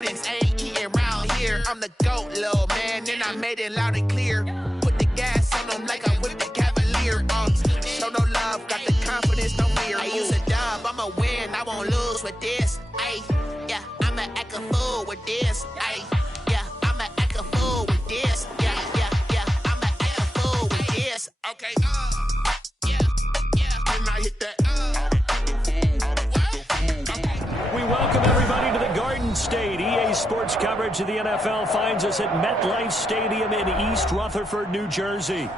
Ain't eating round here. I'm the GOAT, little man, and I made it loud and clear. Put the gas on them like I'm with the Cavalier. Show no love, got the confidence, no fear. I use a dub, I'ma win, I won't lose with this. Ay, yeah, I'ma act a fool with this. Ay, yeah, I'ma act a fool with this. Yeah, I'ma act a fool with this. Okay, yeah, and I hit that. We welcome everybody to the Garden State. EA Sports coverage of the NFL finds us at MetLife Stadium in East Rutherford, New Jersey.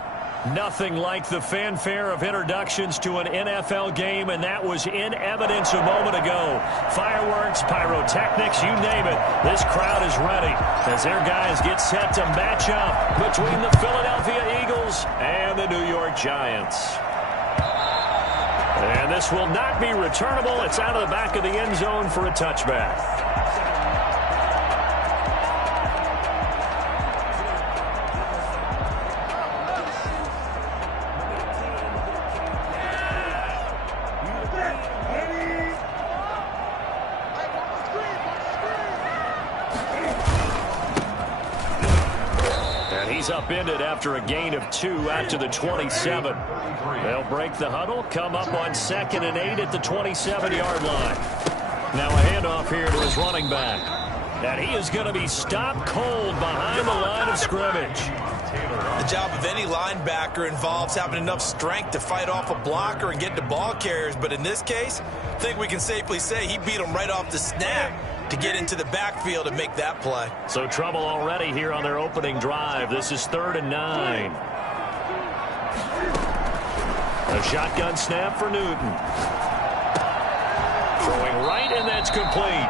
Nothing like the fanfare of introductions to an NFL game, and that was in evidence a moment ago. Fireworks, pyrotechnics, you name it. This crowd is ready as their guys get set to match up between the Philadelphia Eagles and the New York Giants. And this will not be returnable. It's out of the back of the end zone for a touchback. He's upended after a gain of 2 out to the 27. They'll break the huddle, come up on 2nd and 8 at the 27-yard line. Now a handoff here to his running back. And he is going to be stopped cold behind the line of scrimmage. The job of any linebacker involves having enough strength to fight off a blocker and get to ball carriers. But in this case, I think we can safely say he beat him right off the snap to get into the backfield and make that play. So trouble already here on their opening drive. This is 3rd and 9. A shotgun snap for Newton. Throwing right, and that's complete.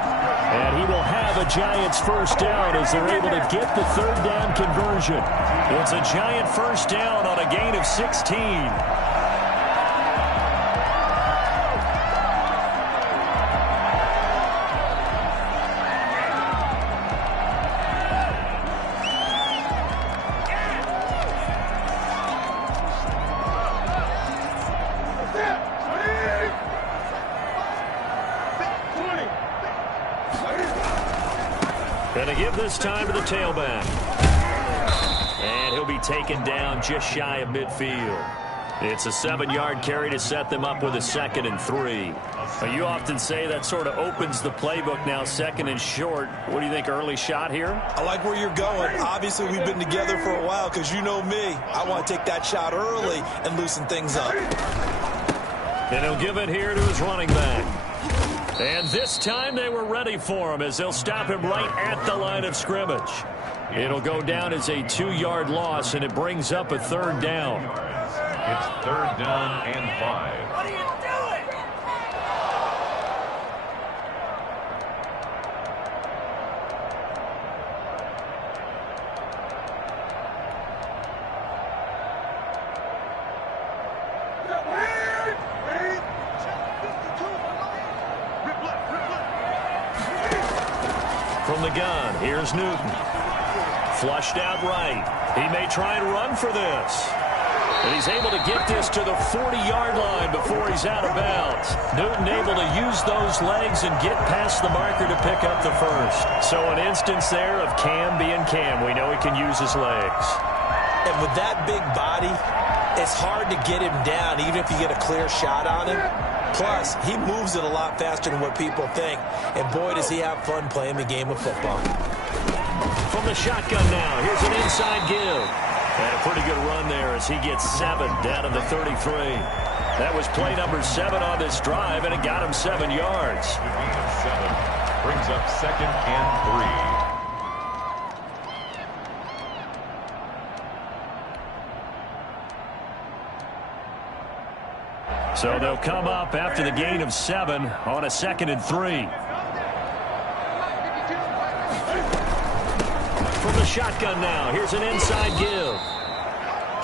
And he will have a Giants first down as they're able to get the 3rd down conversion. It's a Giant first down on a gain of 16. Going to give this time to the tailback. And he'll be taken down just shy of midfield. It's a 7-yard carry to set them up with a 2nd and 3. You often say that sort of opens the playbook now, 2nd and short. What do you think, early shot here? I like where you're going. Obviously, we've been together for a while because you know me. I want to take that shot early and loosen things up. And he'll give it here to his running back. And this time they were ready for him as they'll stop him right at the line of scrimmage. It'll go down as a 2-yard loss, and it brings up a 3rd down. It's 3rd down and 5. What are you doing? From the gun, here's Newton. Flushed out right. He may try and run for this. And he's able to get this to the 40-yard line before he's out of bounds. Newton able to use those legs and get past the marker to pick up the first. So an instance there of Cam being Cam. We know he can use his legs. And with that big body, it's hard to get him down, even if you get a clear shot on him. Plus, he moves it a lot faster than what people think. And boy, does he have fun playing the game of football. From the shotgun now, here's an inside give. And a pretty good run there as he gets 7 down to the 33. That was play number 7 on this drive, and it got him 7 yards. 7 brings up 2nd and 3. So they'll come up after the gain of 7 on a 2nd and 3. From the shotgun now, here's an inside give.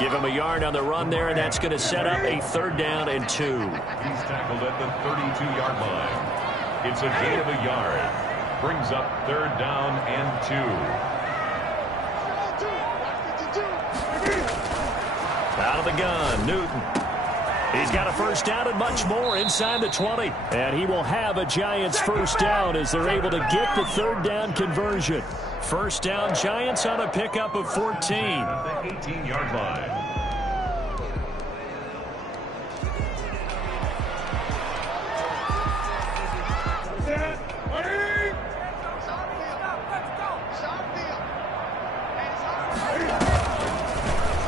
Give him a yard on the run there, and that's going to set up a 3rd down and 2. He's tackled at the 32-yard line. It's a gain of a yard. Brings up 3rd down and 2. Out of the gun, Newton. He's got a first down and much more inside the 20. And he will have a Giants first down as they're able to get the third down conversion. First down, Giants on a pickup of 14. The 18-yard line.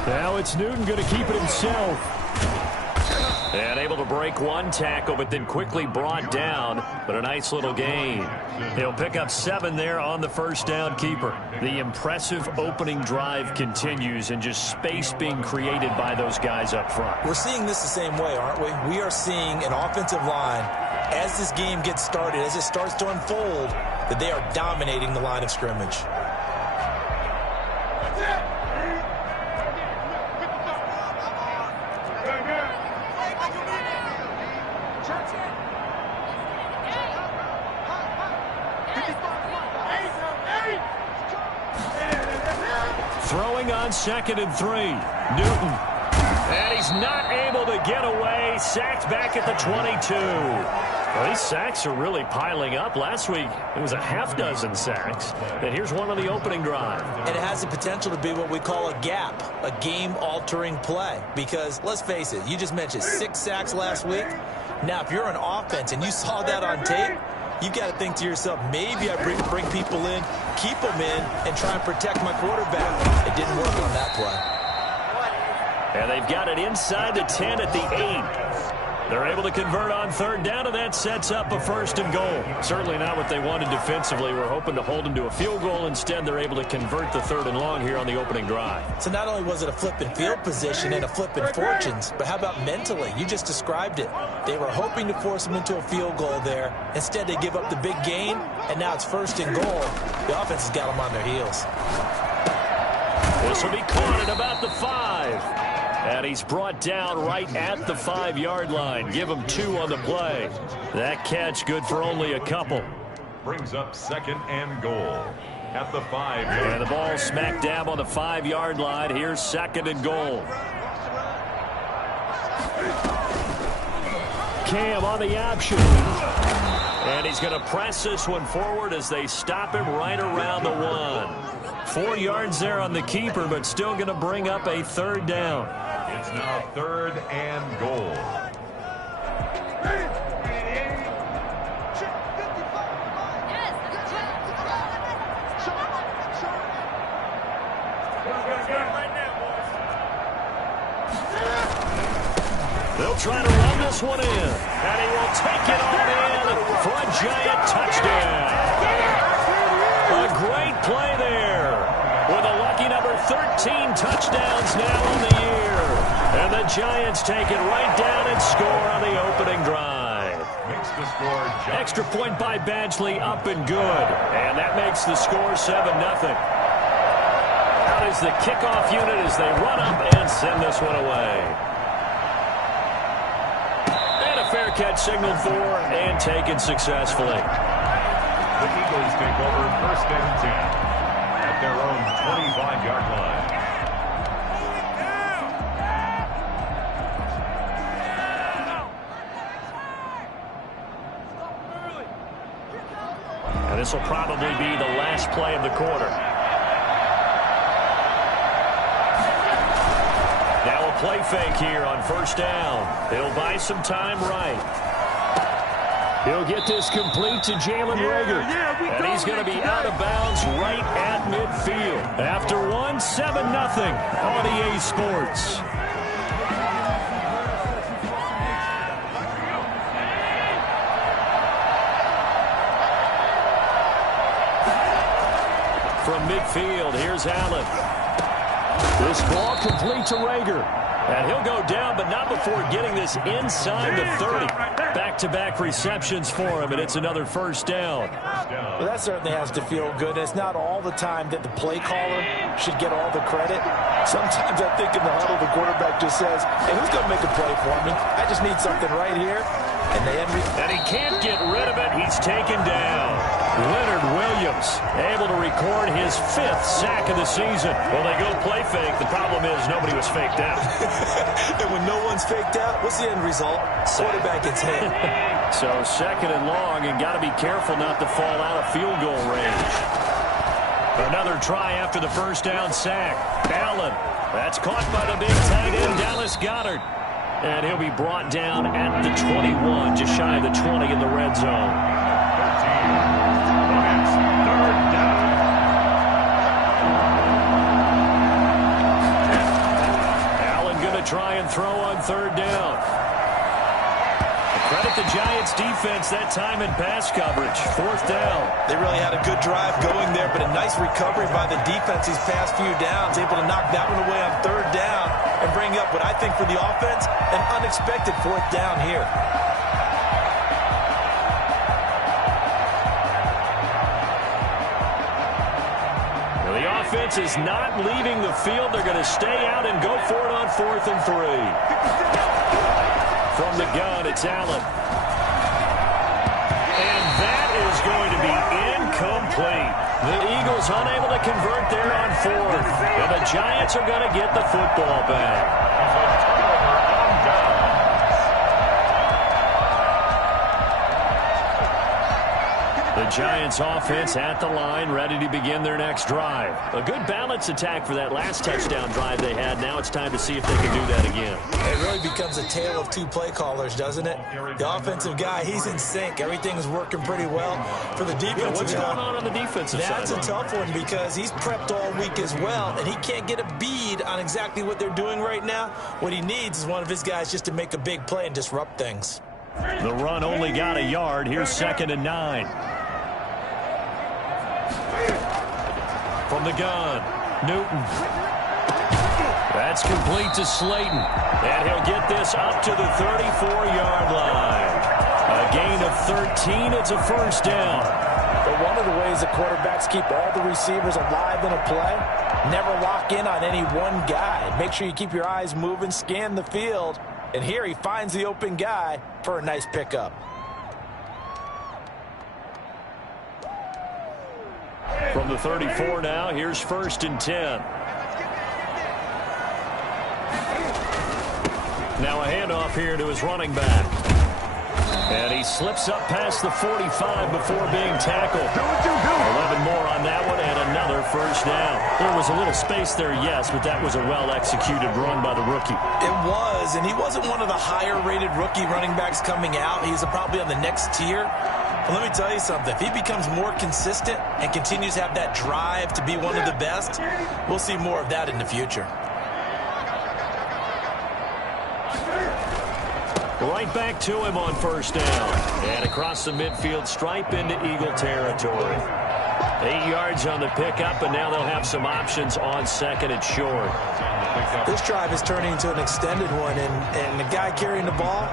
Now it's Newton going to keep it himself. And able to break one tackle, but then quickly brought down. But a nice little gain. He'll pick up 7 there on the first down keeper. The impressive opening drive continues, and just space being created by those guys up front. We're seeing this the same way, aren't we? We are seeing an offensive line, as this game gets started, as it starts to unfold, that they are dominating the line of scrimmage. Throwing on 2nd and 3. Newton. And he's not able to get away. Sacked back at the 22. Well, these sacks are really piling up. Last week, it was a half-dozen sacks. And here's one on the opening drive. And it has the potential to be what we call a gap, a game-altering play. Because, let's face it, you just mentioned 6 sacks last week. Now, if you're an offense and you saw that on tape, you've got to think to yourself, maybe I bring people in, keep them in, and try and protect my quarterback. It didn't work on that play. And they've got it inside the 10 at the 8. They're able to convert on third down, and that sets up a 1st and goal. Certainly not what they wanted defensively. We're hoping to hold them to a field goal. Instead, they're able to convert the 3rd and long here on the opening drive. So not only was it a flipping field position and a flipping fortunes, but how about mentally? You just described it. They were hoping to force them into a field goal there. Instead, they give up the big gain, and now it's 1st and goal. The offense has got them on their heels. This will be caught at about the 5. And he's brought down right at the 5-yard line. Give him 2 on the play. That catch good for only a couple. Brings up 2nd and goal at the 5-yard line. And the ball smack dab on the 5-yard line. Here's 2nd and goal. Cam on the option. And he's going to press this one forward as they stop him right around the 1. 4 yards there on the keeper, but still going to bring up a 3rd down. It's now 3rd and goal. They'll try to run this one in, and he will take it on in for a Giant touchdown. A great play there with a lucky number 13 touchdowns now on the year. And the Giants take it right down and score on the opening drive. Makes the score Extra point by Badgley, up and good. And that makes the score 7-0. Out is the kickoff unit as they run up and send this one away. And a fair catch signaled for and taken successfully. The Eagles take over 1st and 10 at their own 25-yard line. And this will probably be the last play of the quarter. Now a play fake here on 1st down. He'll buy some time right. He'll get this complete to Jalen Reagor. And he's going to be out of bounds right at midfield. After 7-0 on EA Sports. From midfield, here's Allen. This ball complete to Reagor. And he'll go down, but not before getting this inside the 30. Back-to-back receptions for him, and it's another 1st down. Well, that certainly has to feel good. It's not all the time that the play caller should get all the credit. Sometimes I think in the huddle, the quarterback just says, hey, who's going to make a play for me? I just need something right here. And he can't get rid of it. He's taken down. Leonard Williams able to record his 5th sack of the season. Well, they go play fake. The problem is nobody was faked out. And when no one's faked out, what's the end result? Quarterback gets hit. So 2nd and long, and got to be careful not to fall out of field goal range. Another try after the first down sack. Allen. That's caught by the big tight end, Dallas Goedert. And he'll be brought down at the 21, just shy of the 20 in the red zone. 3rd down. Allen going to try and throw on 3rd down. Credit the Giants defense that time in pass coverage. 4th down. They really had a good drive going there, but a nice recovery by the defense these past few downs. Able to knock that one away on 3rd down and bring up what I think for the offense, an unexpected 4th down here. Well, the offense is not leaving the field. They're going to stay out and go for it on 4th and 3. From the gun, it's Allen. And that is going to be incomplete. The Eagles unable to convert there on 4th. And the Giants are going to get the football back. The Giants offense at the line, ready to begin their next drive. A good balance attack for that last touchdown drive they had. Now it's time to see if they can do that again. It really becomes a tale of 2 play callers, doesn't it? The offensive guy, he's in sync. Everything's working pretty well. For the defensive guy, what's going on the defensive side? That's a tough one because he's prepped all week as well, and he can't get a bead on exactly what they're doing right now. What he needs is one of his guys just to make a big play and disrupt things. The run only got a yard. Here's 2nd and 9. From the gun, Newton. That's complete to Slayton. And he'll get this up to the 34-yard line. A gain of 13. It's a 1st down. But one of the ways the quarterbacks keep all the receivers alive in a play, never lock in on any one guy. Make sure you keep your eyes moving, scan the field. And here he finds the open guy for a nice pickup. From the 34 now, here's 1st and 10. Now a handoff here to his running back. And he slips up past the 45 before being tackled. 11 more on that one and another 1st down. There was a little space there, yes, but that was a well-executed run by the rookie. It was, and he wasn't one of the higher-rated rookie running backs coming out. He's probably on the next tier. But let me tell you something. If he becomes more consistent and continues to have that drive to be one of the best, we'll see more of that in the future. Right back to him on 1st down. And across the midfield stripe into Eagle territory. 8 yards on the pickup, and now they'll have some options on 2nd and short. This drive is turning into an extended one, and the guy carrying the ball,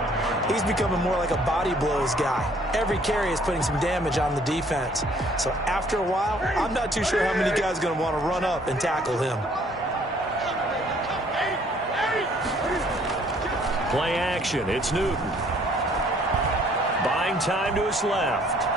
he's becoming more like a body blows guy. Every carry is putting some damage on the defense. So after a while, I'm not too sure how many guys are going to want to run up and tackle him. Play action. It's Newton. Buying time to his left.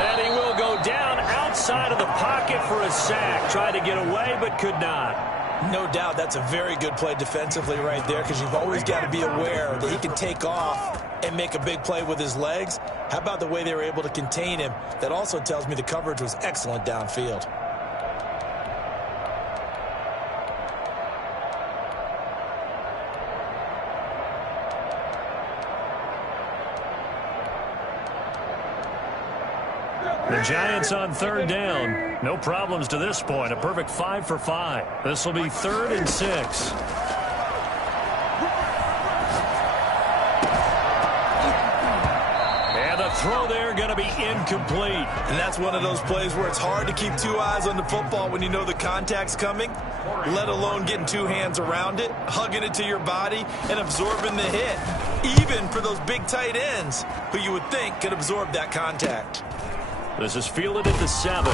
And he will go down outside of the pocket for a sack. Tried to get away, but could not. No doubt that's a very good play defensively right there, because you've always got to be aware that he can take off and make a big play with his legs. How about the way they were able to contain him? That also tells me the coverage was excellent downfield. The Giants on 3rd down. No problems to this point. A perfect 5 for 5. This will be 3rd and 6. And the throw there going to be incomplete. And that's one of those plays where it's hard to keep 2 eyes on the football when you know the contact's coming, let alone getting 2 hands around it, hugging it to your body, and absorbing the hit. Even for those big tight ends who you would think could absorb that contact. This is fielded at the 7.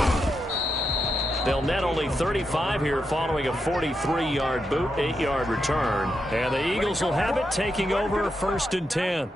They'll net only 35 here following a 43-yard boot, 8-yard return. And the Eagles will have it, taking over 1st and 10.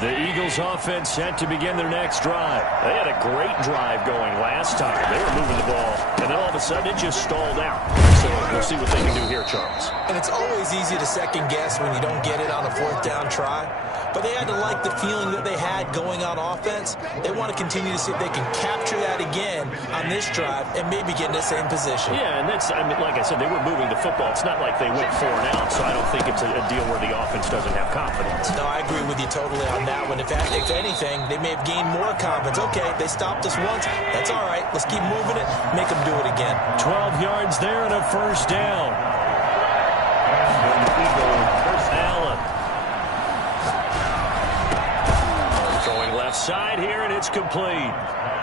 The Eagles offense set to begin their next drive. They had a great drive going last time. They were moving the ball, and then all of a sudden it just stalled out. So we'll see what they can do here, Charles. And it's always easy to second guess when you don't get it on a fourth down try. But they had to like the feeling that they had going on offense. They want to continue to see if they can capture that again on this drive and maybe get in the same position. Yeah, and that's, I mean, like I said, they were moving the football. It's not like they went 4 and out, so I don't think it's a deal where the offense doesn't have confidence. No, I agree with you totally on that one. If anything, they may have gained more confidence. Okay, they stopped us once. That's all right. Let's keep moving it. Make them do it again. 12 yards there and a first down. Allen. Throwing left side here, and it's complete.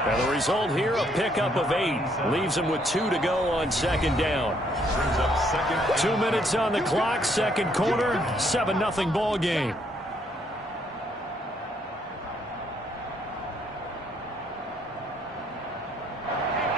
Now the result here, a pickup of 8. Leaves him with 2 to go on second down. 2 minutes on the clock, second quarter, 7-0 ball game.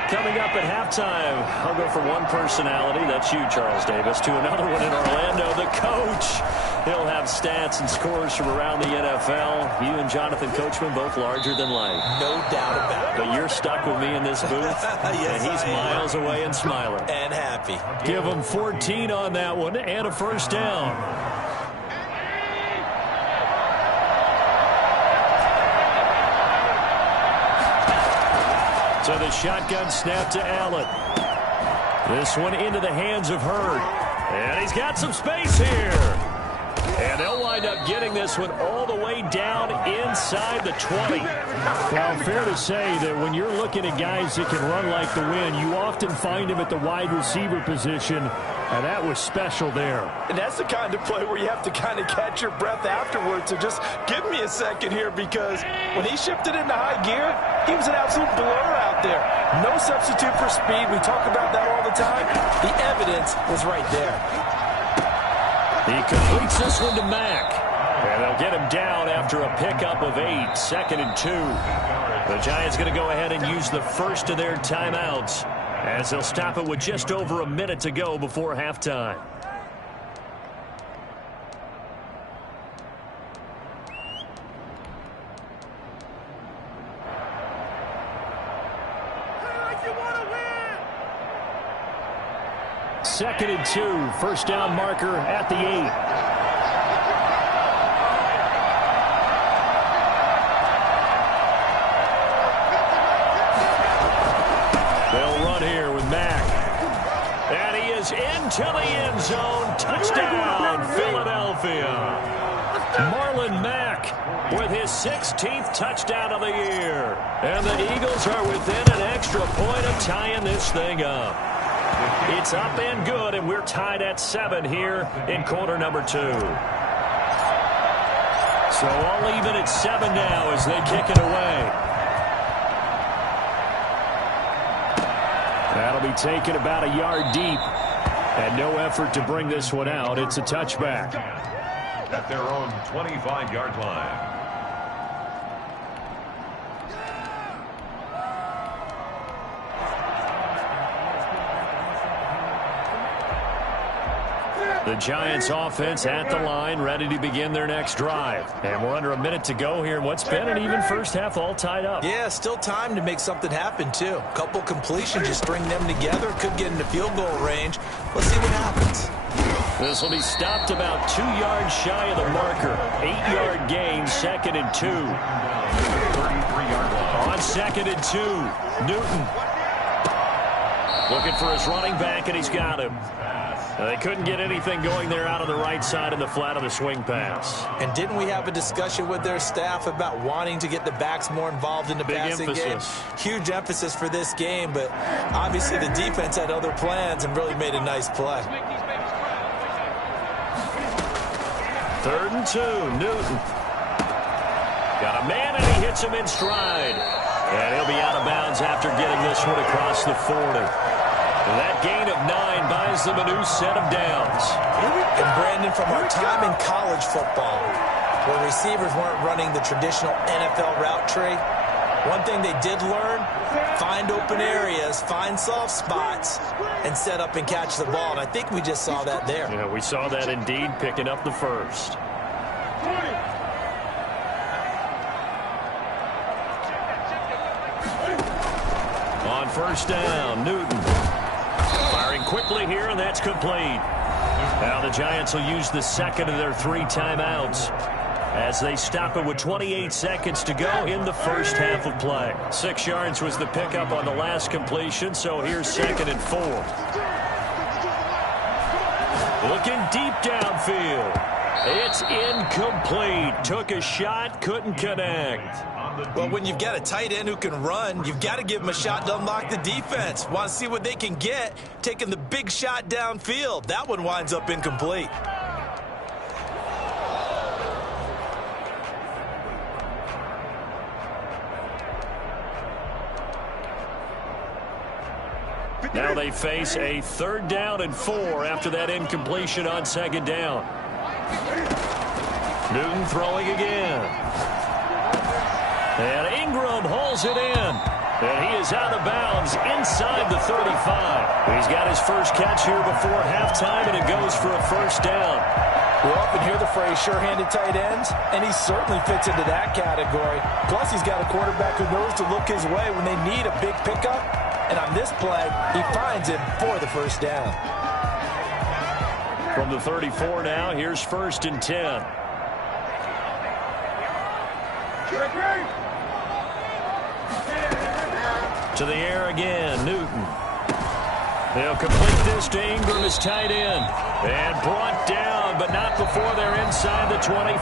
Coming up at halftime, I'll go from one personality, that's you, Charles Davis, to another one in Orlando, the coach. He'll have stats and scores from around the NFL. You and Jonathan Coachman, both larger than life. No doubt about it. But you're stuck with me in this booth, yes, and he's miles away and smiling. And happy. Give him 14 on that one and a first down. So the shotgun snap to Allen. This one into the hands of Hurd. And he's got some space here. And they'll wind up getting this one all the way down inside the 20. Well, fair to say that when you're looking at guys that can run like the wind, you often find them at the wide receiver position, and that was special there. And that's the kind of play where you have to kind of catch your breath afterwards. So just give me a second here, because when he shifted into high gear, he was an absolute blur out there. No substitute for speed. We talk about that all the time. The evidence was right there. He completes this one to Mack. And they'll get him down after a pickup of 8, 2nd and 2. The Giants going to go ahead and use the first of their timeouts, as they'll stop it with just over a minute to go before halftime. Second and 2, first down marker at the 8. They'll run here with Mack. And he is into the end zone. Touchdown, Philadelphia. Marlon Mack with his 16th touchdown of the year. And the Eagles are within an extra point of tying this thing up. It's up and good, and we're tied at 7 here in quarter number 2. So all even at 7 now as they kick it away. That'll be taken about a yard deep, and no effort to bring this one out. It's a touchback. At their own 25-yard line. The Giants offense at the line, ready to begin their next drive. And we're under a minute to go here. What's been an even first half, all tied up. Yeah, still time to make something happen, too. A couple completions, just string them together. Could get into field goal range. Let's see what happens. This will be stopped about 2 yards shy of the marker. 8-yard gain, 2nd and 2. 33-yard line. On 2nd and 2, Newton. Looking for his running back, and he's got him. They couldn't get anything going there out on the right side in the flat of the swing pass. And didn't we have a discussion with their staff about wanting to get the backs more involved in the passing game? Huge emphasis for this game, but obviously the defense had other plans and really made a nice play. 3rd and 2, Newton. Got a man, and he hits him in stride. And he'll be out of bounds after getting this one across the 40. That gain of 9 buys them a new set of downs. And Brandon, from our time in college football, where receivers weren't running the traditional NFL route tree, one thing they did learn, find open areas, find soft spots, and set up and catch the ball. And I think we just saw that there. Yeah, we saw that indeed, picking up the first. first down. Newton firing quickly here, and that's complete. Now the Giants will use the second of their 3 timeouts as they stop it with 28 seconds to go in the first half of play. 6 yards was the pickup on the last completion, so here's 2nd and 4. Looking deep downfield. It's incomplete. Took a shot, couldn't connect. Well, when you've got a tight end who can run, you've got to give him a shot to unlock the defense. Want to see what they can get, taking the big shot downfield. That one winds up incomplete. Now they face a 3rd down and 4 after that incompletion on 2nd down. Newton throwing again. And Ingram hauls it in. And he is out of bounds inside the 35. He's got his first catch here before halftime, and it goes for a first down. We often hear the phrase sure-handed tight ends, and he certainly fits into that category. Plus, he's got a quarterback who knows to look his way when they need a big pickup. And on this play, he finds him for the first down. From the 34 now, here's 1st and 10. To the air again, Newton. They'll complete this to Ingram, his tight end. And brought down, but not before they're inside the 25.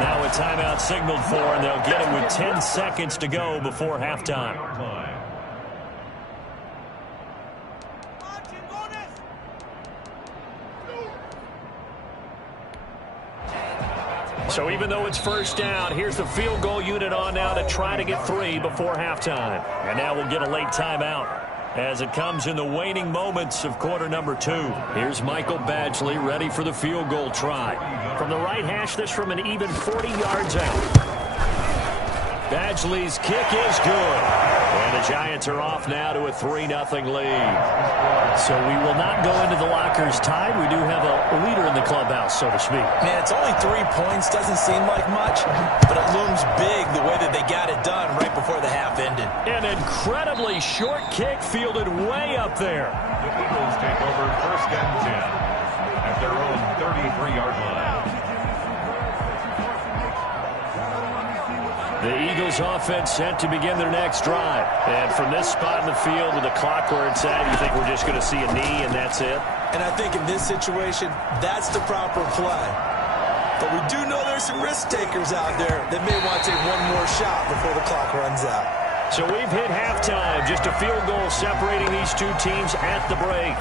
Now a timeout signaled for, and they'll get it with 10 seconds to go before halftime. So even though it's first down, here's the field goal unit on now to try to get 3 before halftime. And now we'll get a late timeout as it comes in the waning moments of quarter number 2. Here's Michael Badgley ready for the field goal try. From the right hash, this from an even 40 yards out. Badgley's kick is good. And the Giants are off now to a 3-0 lead. So we will not go into the lockers tied. We do have a leader in the clubhouse, so to speak. Man, it's only 3 points. Doesn't seem like much, but it looms big the way that they got it done right before the half ended. An incredibly short kick fielded way up there. The Eagles take over 1st and 10 at their own 33-yard line. The Eagles offense set to begin their next drive. And from this spot in the field with the clock where it's at, you think we're just going to see a knee and that's it? And I think in this situation, that's the proper play. But we do know there's some risk takers out there that may want to take one more shot before the clock runs out. So we've hit halftime. Just a field goal separating these 2 teams at the break.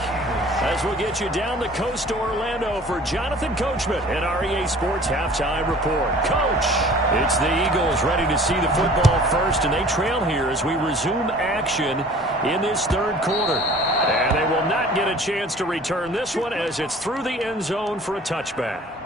As we'll get you down the coast to Orlando for Jonathan Coachman and our EA Sports Halftime Report. Coach, it's the Eagles ready to see the football first, and they trail here as we resume action in this 3rd quarter. And they will not get a chance to return this one as it's through the end zone for a touchback.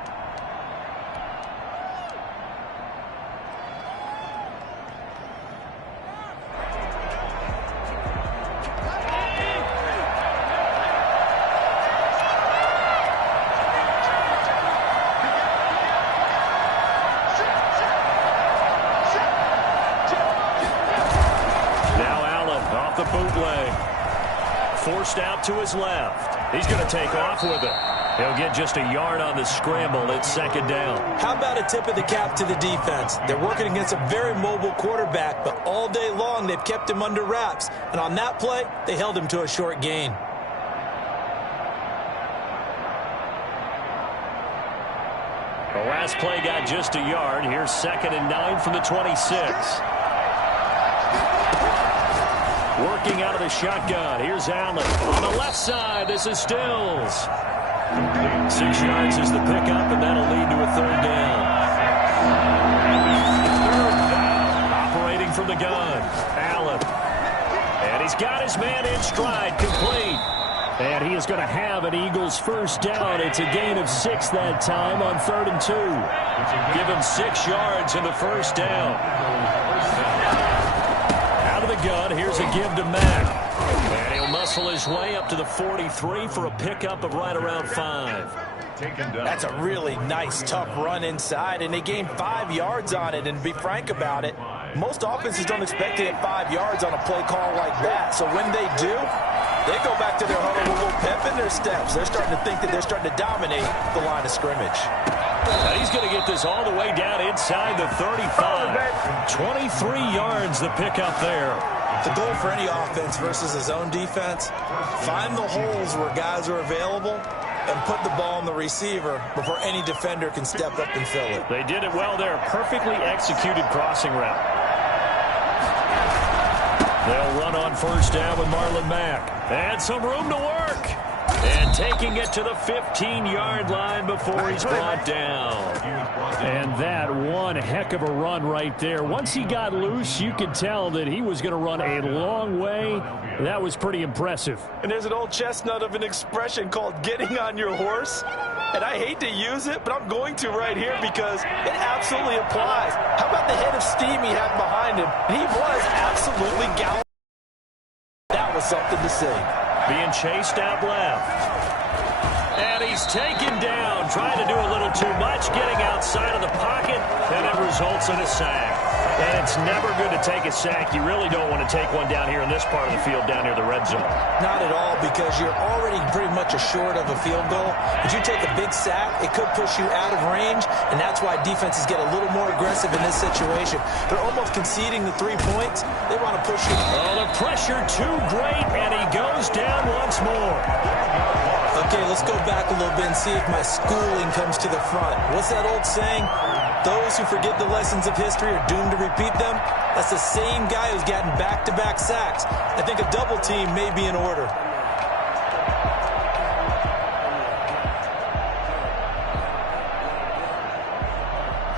Forced out to his left. He's going to take off with it. He'll get just a yard on the scramble. It's 2nd down. How about a tip of the cap to the defense? They're working against a very mobile quarterback, but all day long they've kept him under wraps. And on that play, they held him to a short gain. The last play got just a yard. Here's 2nd and 9 from the 26. Working out of the shotgun. Here's Allen. On the left side, this is Stills. 6 yards is the pickup, and that'll lead to a 3rd down. Operating from the gun. Allen. And he's got his man in stride. Complete. And he is going to have an Eagles first down. It's a gain of 6 that time on 3rd and 2. Give him 6 yards in the first down. Out of the gun, here's a give to Mack. And he'll muscle his way up to the 43 for a pickup of right around 5. That's a really nice, tough run inside, and they gained 5 yards on it. And to be frank about it, Most offenses don't expect to hit 5 yards on a play call like that. So when they do, they go back to their huddle with a little pep in their steps. They're starting to think that they're starting to dominate the line of scrimmage. Now he's going to get this all the way down inside the 35. 23 yards the pickup there. The goal for any offense versus his own defense, find the holes where guys are available and put the ball on the receiver before any defender can step up and fill it. They did it well there. Perfectly executed crossing route. They'll run on first down with Marlon Mack. And some room to work. And taking it to the 15-yard line before he's brought down. And that one heck of a run right there. Once he got loose, you could tell that he was going to run a long way. That was pretty impressive. And there's an old chestnut of an expression called getting on your horse. And I hate to use it, but I'm going to right here because it absolutely applies. How about the head of steam he had behind him? He was absolutely galloping. That was something to see. Being chased out left. And he's taken down, trying to do a little too much, getting outside of the pocket, and it results in a sack. And it's never good to take a sack. You really don't want to take one down here in this part of the field, down near the red zone. Not at all, because you're already pretty much assured of a field goal. If you take a big sack, it could push you out of range, and that's why defenses get a little more aggressive in this situation. They're almost conceding the 3 points. They want to push you. Oh, the pressure too great, and he goes down once more. Okay, let's go back a little bit and see if my schooling comes to the front. What's that old saying? Those who forget the lessons of history are doomed to repeat them. That's the same guy who's gotten back-to-back sacks. I think a double team may be in order.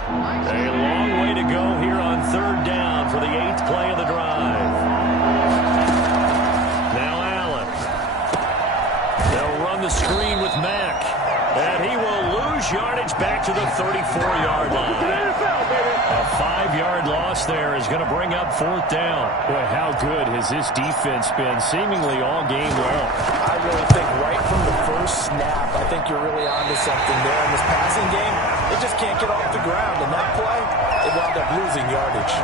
A long way to go here on third down for the 8th play of the drive. Now Allen. They'll run the screen with Mack. And he will lose yardage back to the 34-yard line. A 5-yard loss there is going to bring up 4th down. Boy, how good has this defense been seemingly all game long? I really think right from the first snap, I think you're really onto something there in this passing game. They just can't get off the ground. And that play, they wound up losing yardage.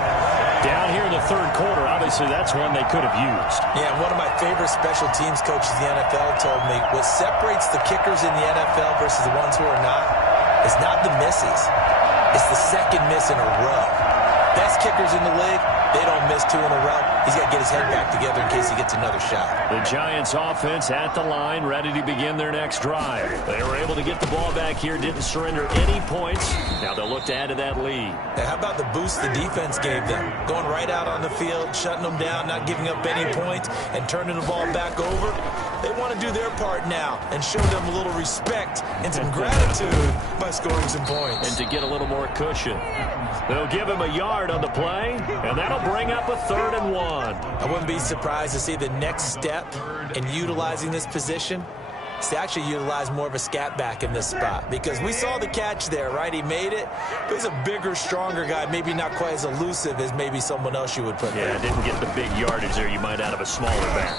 Down here in the third quarter, obviously that's one they could have used. Yeah, one of my favorite special teams coaches in the NFL told me what separates the kickers in the NFL versus the ones who are not is not the misses. It's the second miss in a row. Best kickers in the league, they don't miss 2 in a row. He's got to get his head back together in case he gets another shot. The Giants offense at the line, ready to begin their next drive. They were able to get the ball back here, didn't surrender any points. Now they'll look to add to that lead. Now, how about the boost the defense gave them? Going right out on the field, shutting them down, not giving up any points, and turning the ball back over. They want to do their part now and show them a little respect and some gratitude by scoring some points. And to get a little more cushion. They'll give him a yard on the play, and that'll bring up a 3rd and 1. I wouldn't be surprised to see the next step in utilizing this position is to actually utilize more of a scat back in this spot, because we saw the catch there, right? He made it. But he's a bigger, stronger guy, maybe not quite as elusive as maybe someone else you would put there. Yeah, didn't get the big yardage there you might out of a smaller back.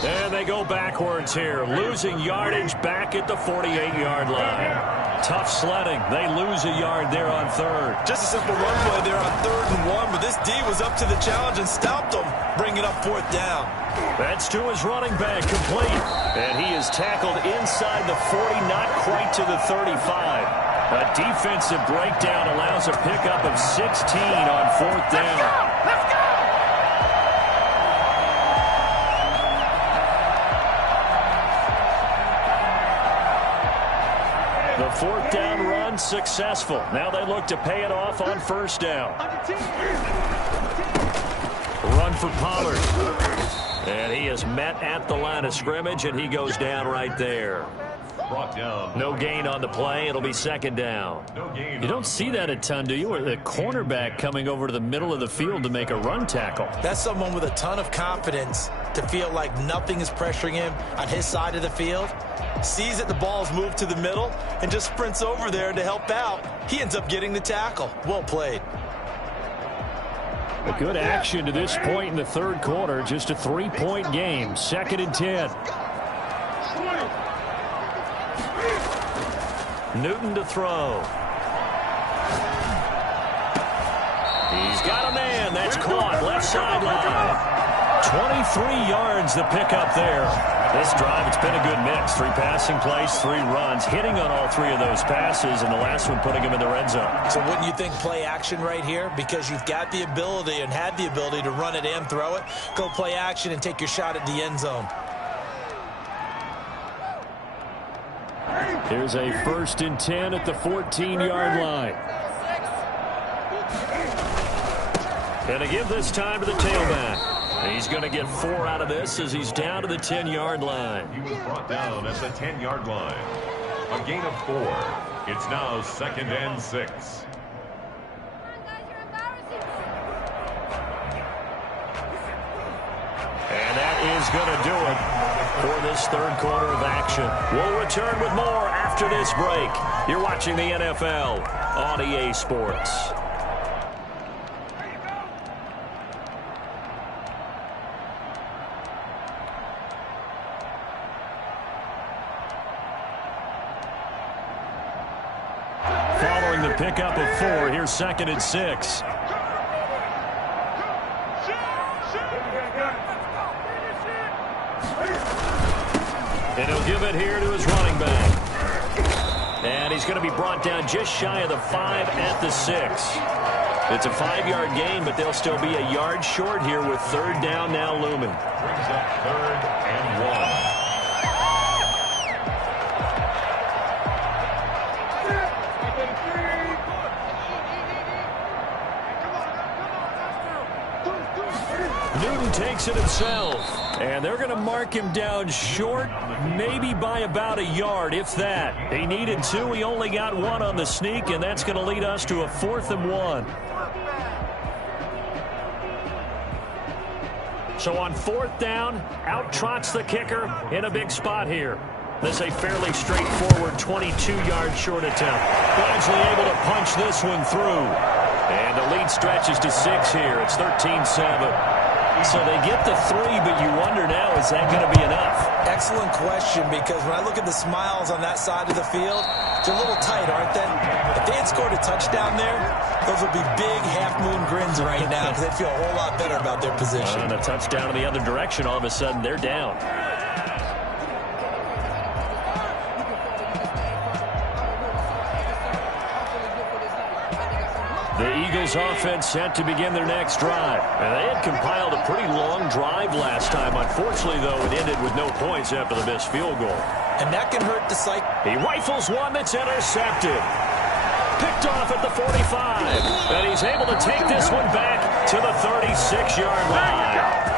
And they go backwards here, losing yardage back at the 48-yard line. Tough sledding. They lose a yard there on 3rd. Just a simple run play there on 3rd and 1, but this D was up to the challenge and stopped them, bringing up 4th down. That's to his running back, complete. And he is tackled inside the 40, not quite to the 35. A defensive breakdown allows a pickup of 16 on 4th down. Let's go! The 4th down run successful. Now they look to pay it off on 1st down. Run for Pollard. And he is met at the line of scrimmage, and he goes down right there. Brought down. No gain on the play. It'll be 2nd down. You don't see that a ton, do you? Or the cornerback coming over to the middle of the field to make a run tackle. That's someone with a ton of confidence to feel like nothing is pressuring him on his side of the field. Sees that the ball's moved to the middle and just sprints over there to help out. He ends up getting the tackle. Well played. A good action to this point in the 3rd quarter. Just a 3-point game. 2nd and 10. Newton to throw. He's got a man. That's caught. Left sideline. 23 yards the pickup there. This drive, it's been a good mix. 3 passing plays, 3 runs, hitting on all 3 of those passes, and the last one putting him in the red zone. So wouldn't you think play action right here? Because you've got the ability and had the ability to run it and throw it. Go play action and take your shot at the end zone. Here's a 1st and 10 at the 14-yard line. And to give this time to the tailback. He's going to get 4 out of this as he's down to the 10-yard line. He was brought down at the 10-yard line. A gain of 4. It's now 2nd and 6. And that is going to do it for this 3rd quarter of action. We'll return with more after this break. You're watching the NFL on EA Sports. Following the pickup of 4, here's 2nd and 6. And he'll give it here to his running back. And he's going to be brought down just shy of the 5 at the 6. It's a 5-yard gain, but they'll still be a yard short here with 3rd down now looming. Brings up 3rd and 1. Newton takes it himself, and they're going to mark him down short, maybe by about a yard, if that. He needed 2. He only got 1 on the sneak, and that's going to lead us to a 4th and 1. So on 4th down, out trots the kicker in a big spot here. This is a fairly straightforward 22-yard short attempt. Badgley able to punch this one through. And the lead stretches to 6 here. It's 13-7. So they get the 3, but you wonder now, is that going to be enough? Excellent question, because when I look at the smiles on that side of the field, they're a little tight, aren't they? If they had scored a touchdown there, those would be big half-moon grins right now because they'd feel a whole lot better about their position. And a touchdown in the other direction, all of a sudden they're down. The Eagles offense set to begin their next drive. And they had compiled a pretty long drive last time. Unfortunately, though, it ended with no points after the missed field goal. And that can hurt the psyche. He rifles one that's intercepted. Picked off at the 45. And he's able to take this one back to the 36-yard line.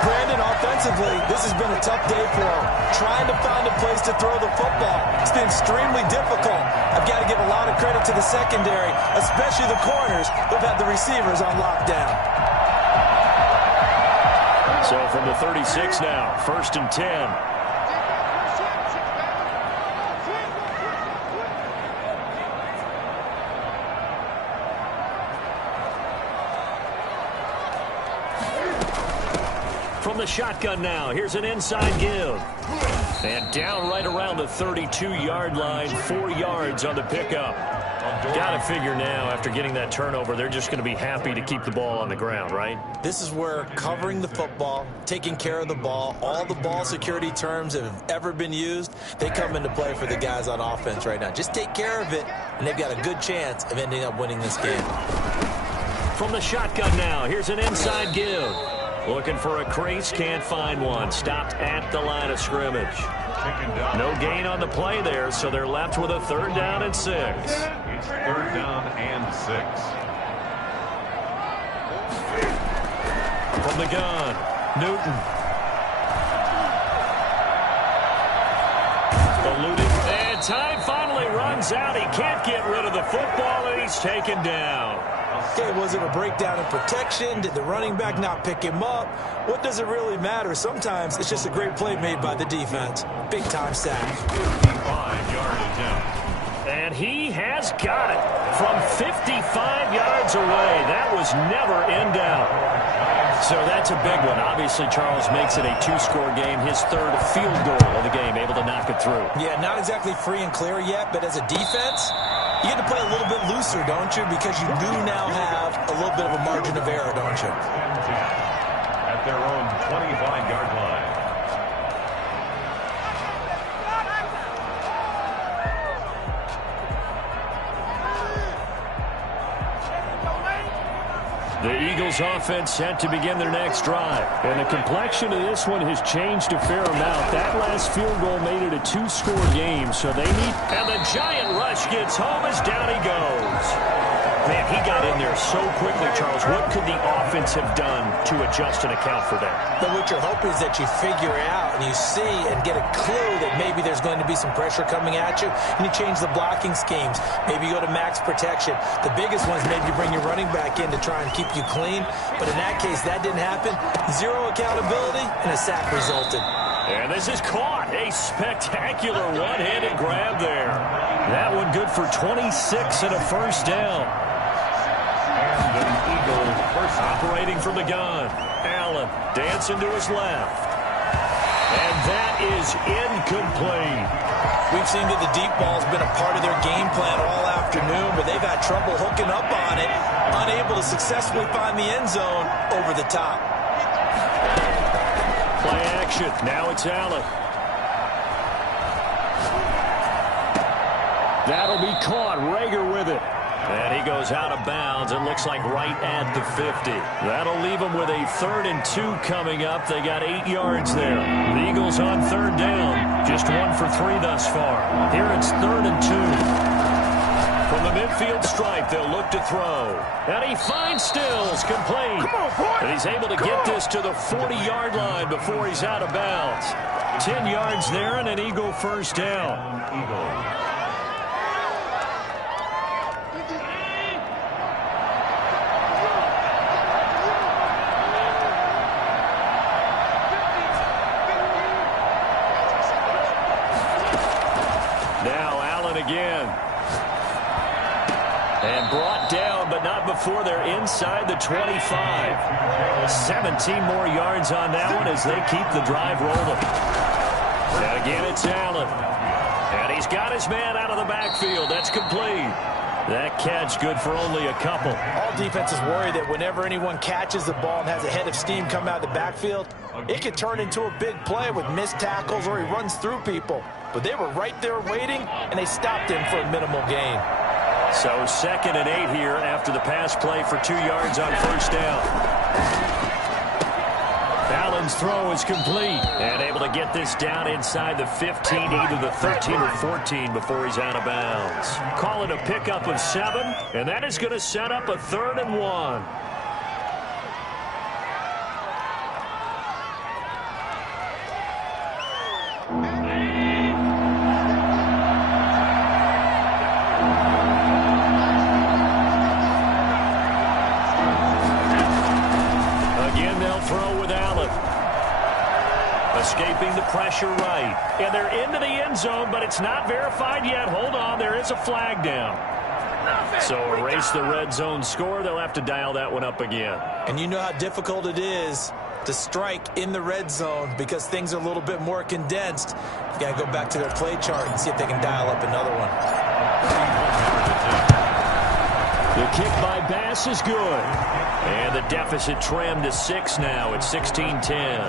Brandon, offensively, this has been a tough day for him. Trying to find a place to throw the football. It's been extremely difficult. I've got to give a lot of credit to the secondary, especially the corners who've had the receivers on lockdown. So from the 36 now, 1st and 10. From the shotgun now, here's an inside give. And down right around the 32-yard line, 4 yards on the pickup. Got to figure now, after getting that turnover, they're just going to be happy to keep the ball on the ground, right? This is where covering the football, taking care of the ball, all the ball security terms that have ever been used, they come into play for the guys on offense right now. Just take care of it, and they've got a good chance of ending up winning this game. From the shotgun now, here's an inside give. Looking for a crease, can't find one. Stopped at the line of scrimmage. No gain on the play there, so they're left with a 3rd down and 6. It's 3rd down and 6. From the gun, Newton. Eluding, and time finally runs out. He can't get rid of the football, and he's taken down. Okay, was it a breakdown in protection? Did the running back not pick him up? What does it really matter? Sometimes it's just a great play made by the defense. Big-time sack. 55-yard attempt. And he has got it from 55 yards away. That was never in doubt. So that's a big one. Obviously, Charles makes it a 2-score game. His 3rd field goal of the game, able to knock it through. Yeah, not exactly free and clear yet, but as a defense, You get to play a little bit looser, don't you? Because you do now have a little bit of a margin of error, don't you? At their own 25-yard line. The Eagles offense set to begin their next drive. And the complexion of this one has changed a fair amount. That last field goal made it a two-score game, so they need... And the giant rush gets home as down he goes. Man, he got in there so quickly, Charles. What could the offense have done to adjust and account for that? But what you're hoping is that you figure out and you see and get a clue that maybe there's going to be some pressure coming at you, and you change the blocking schemes. Maybe you go to max protection. The biggest one is maybe you bring your running back in to try and keep you clean. But in that case, that didn't happen. Zero accountability, and a sack resulted. And this is caught. A spectacular one-handed grab there. That one good for 26 and a first down. And an Eagle first. Operating from the gun. Allen dancing to his left. And that is incomplete. We've seen that the deep ball's been a part of their game plan all afternoon, but they've had trouble hooking up on it, unable to successfully find the end zone over the top. Play action. Now it's Allen. That'll be caught. Rager with it. And he goes out of bounds. It looks like right at the 50. That'll leave them with a 3rd and 2 coming up. They got 8 yards there. The Eagles on 3rd down. Just 1 for 3 thus far. Here it's 3rd and 2. From the midfield stripe, they'll look to throw. And he finds Stills, complete. And he's able to get this to the 40-yard line before he's out of bounds. 10 yards there and an Eagle first down. Eagle. Again. And brought down, but not before they're inside the 25. 17 more yards on that one as they keep the drive rolling. And again, it's Allen. And he's got his man out of the backfield. That's complete. That catch good for only a couple. All defenses worry that whenever anyone catches the ball and has a head of steam come out of the backfield, it could turn into a big play with missed tackles or he runs through people. But they were right there waiting, and they stopped him for a minimal gain. So 2nd and 8 here after the pass play for 2 yards on first down. Allen's throw is complete and able to get this down inside the 15, either the 13 or 14 before he's out of bounds. Call it a pickup of 7, and that is going to set up a 3rd and 1. Escaping the pressure right. And they're into the end zone, but it's not verified yet. Hold on, there is a flag down. So erase the red zone score. They'll have to dial that one up again. And you know how difficult it is to strike in the red zone because things are a little bit more condensed. You got to go back to their play chart and see if they can dial up another one. The kick by Bass is good. And the deficit trimmed to 6 now. It's 16-10.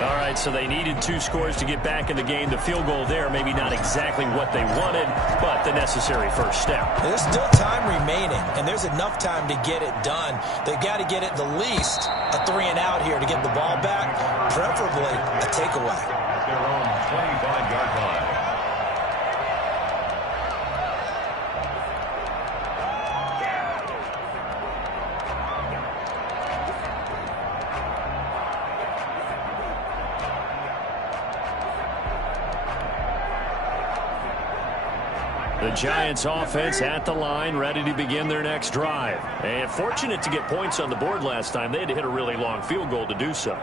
All right, so they needed 2 scores to get back in the game. The field goal there, maybe not exactly what they wanted, but the necessary first step. There's still time remaining, and there's enough time to get it done. They've got to get at the least a 3-and-out here to get the ball back, preferably a takeaway. At their own 25-yard line. The Giants offense at the line, ready to begin their next drive. And fortunate to get points on the board last time. They had to hit a really long field goal to do so.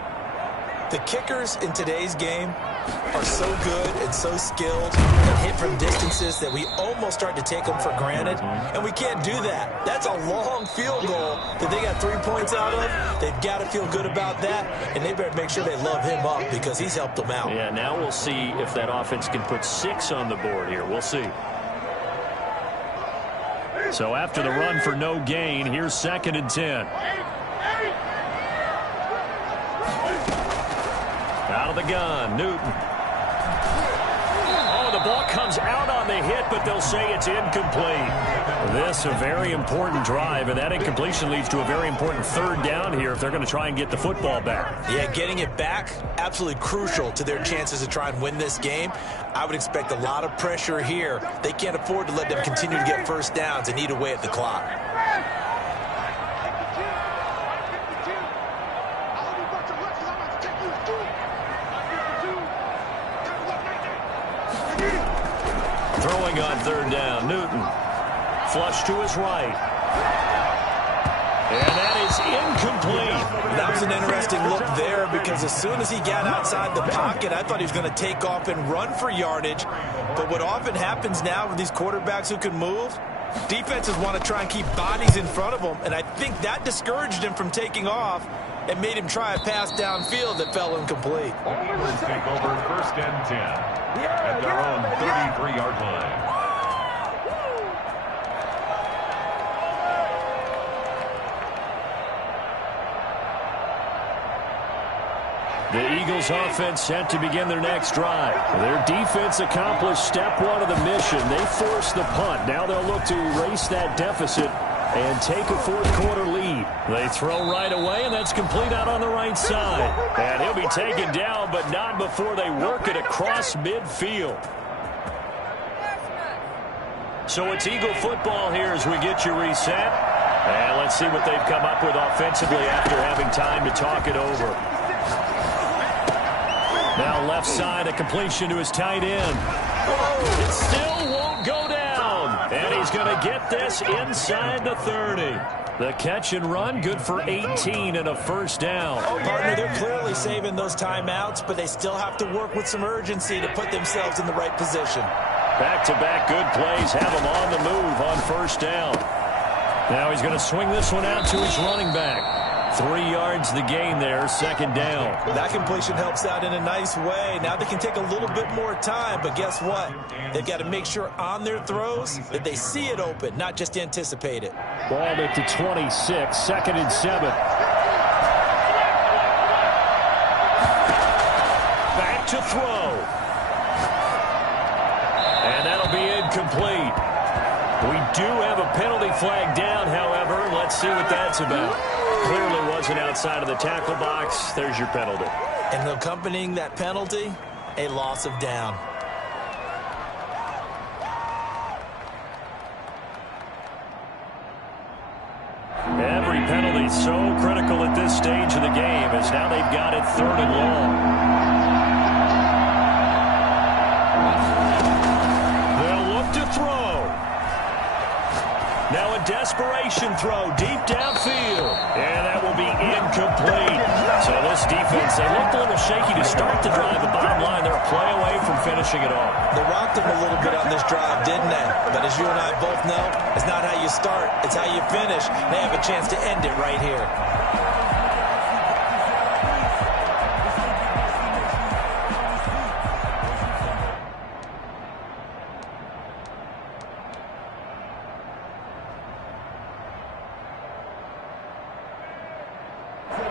The kickers in today's game are so good and so skilled and hit from distances that we almost start to take them for granted, and we can't do that. That's a long field goal that they got 3 points out of. They've got to feel good about that, and they better make sure they love him up because he's helped them out. Yeah, now we'll see if that offense can put 6 on the board here. We'll see. So after the run for no gain, here's 2nd and 10. Out of the gun, Newton. Oh, the ball comes out on the hit, but they'll say it's incomplete. This a very important drive, and that incompletion leads to a very important 3rd down here if they're going to try and get the football back. Yeah, getting it back, absolutely crucial to their chances to try and win this game. I would expect a lot of pressure here. They can't afford to let them continue to get first downs and eat away at the clock. Throwing on 3rd down, Newton. Flush to his right. And that is incomplete. That was an interesting look there because as soon as he got outside the pocket, I thought he was going to take off and run for yardage. But what often happens now with these quarterbacks who can move, defenses want to try and keep bodies in front of them, and I think that discouraged him from taking off and made him try a pass downfield that fell incomplete. The Eagles take over 1st and 10 at their own 33-yard line. The Eagles offense set to begin their next drive. Their defense accomplished step 1 of the mission. They forced the punt. Now they'll look to erase that deficit and take a 4th quarter lead. They throw right away, and that's complete out on the right side. And he'll be taken down, but not before they work it across midfield. So it's Eagle football here as we get you reset. And let's see what they've come up with offensively after having time to talk it over. Now left side, a completion to his tight end. It still won't go down. And he's going to get this inside the 30. The catch and run, good for 18 and a 1st down. Oh, partner, they're clearly saving those timeouts, but they still have to work with some urgency to put themselves in the right position. Back-to-back good plays have him on the move on 1st down. Now he's going to swing this one out to his running back. 3 yards the gain there, 2nd down. That completion helps out in a nice way. Now they can take a little bit more time, but guess what? They've got to make sure on their throws that they see it open, not just anticipate it. Ball at the 26, 2nd and 7. Back to throw. And that'll be incomplete. We do have a penalty flag down, however. Let's see what that's about. Clearly wasn't outside of the tackle box. There's your penalty. And accompanying that penalty, a loss of down. Every penalty so critical at this stage of the game as now they've got it 3rd and long. They'll look to throw. Now a desperation throw deep downfield. And that will be incomplete. So this defense, they looked a little shaky to start the drive, but bottom line, they're a play away from finishing it off. They rocked them a little bit on this drive, didn't they? But as you and I both know, it's not how you start, it's how you finish. They have a chance to end it right here.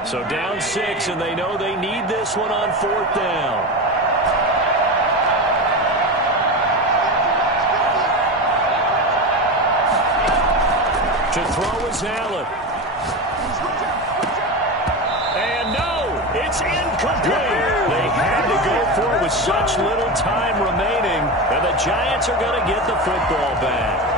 So down 6, and they know they need this one on 4th down. To throw is Allen. And no, it's incomplete. They had to go for it with such little time remaining, and the Giants are going to get the football back.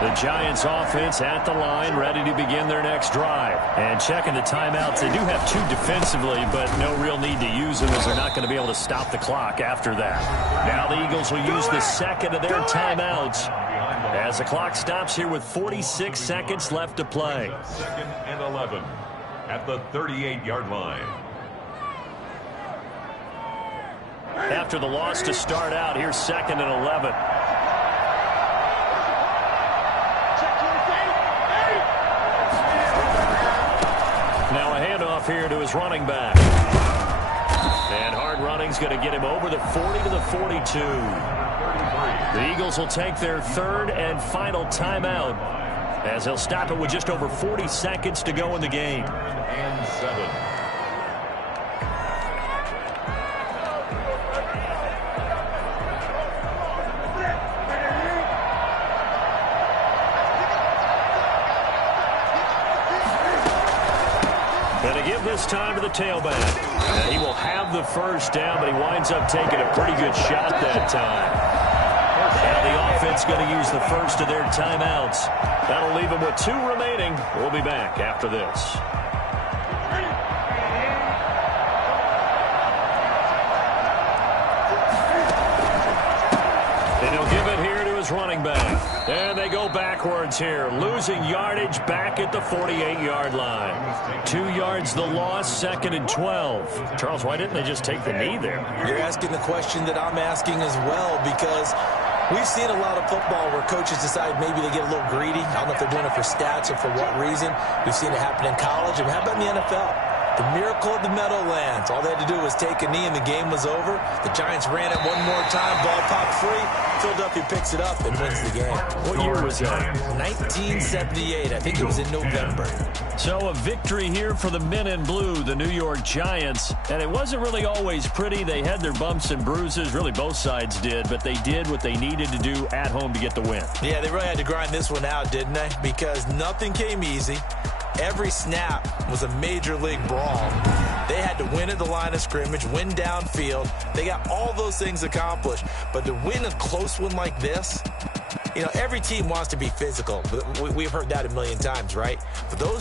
The Giants offense at the line, ready to begin their next drive. And checking the timeouts, they do have 2 defensively, but no real need to use them as they're not going to be able to stop the clock after that. Now the Eagles will use the 2nd of their timeouts as the clock stops here with 46 seconds left to play. 2nd and 11 at the 38-yard line. After the loss to start out, here's 2nd and 11. Now a handoff here to his running back. And hard running's going to get him over the 40 to the 42. The Eagles will take their third and final timeout as they'll stop it with just over 40 seconds to go in the game. And 7. Going to give this time to the tailback. And he will have the first down, but he winds up taking a pretty good shot that time. And the offense going to use the first of their timeouts. That'll leave them with 2 remaining. We'll be back after this. And he'll give it here to his running back. And they go backwards here, losing yardage back at the 48-yard line. 2 yards the loss, 2nd and 12. Charles, why didn't they just take the knee there? You're asking the question that I'm asking as well, because we've seen a lot of football where coaches decide maybe they get a little greedy. I don't know if they're doing it for stats or for what reason. We've seen it happen in college. And how about in the NFL? The miracle of the Meadowlands. All they had to do was take a knee and the game was over. The Giants ran it one more time. Ball popped free. Philadelphia picks it up and wins the game. What year was that? 1978. I think it was in November. So a victory here for the men in blue, the New York Giants. And it wasn't really always pretty. They had their bumps and bruises. Really, both sides did. But they did what they needed to do at home to get the win. Yeah, they really had to grind this one out, didn't they? Because nothing came easy. Every snap was a major league brawl. They had to win at the line of scrimmage, win downfield. They got all those things accomplished. But to win a close one like this, you know, every team wants to be physical. We've heard that a million times, right? But those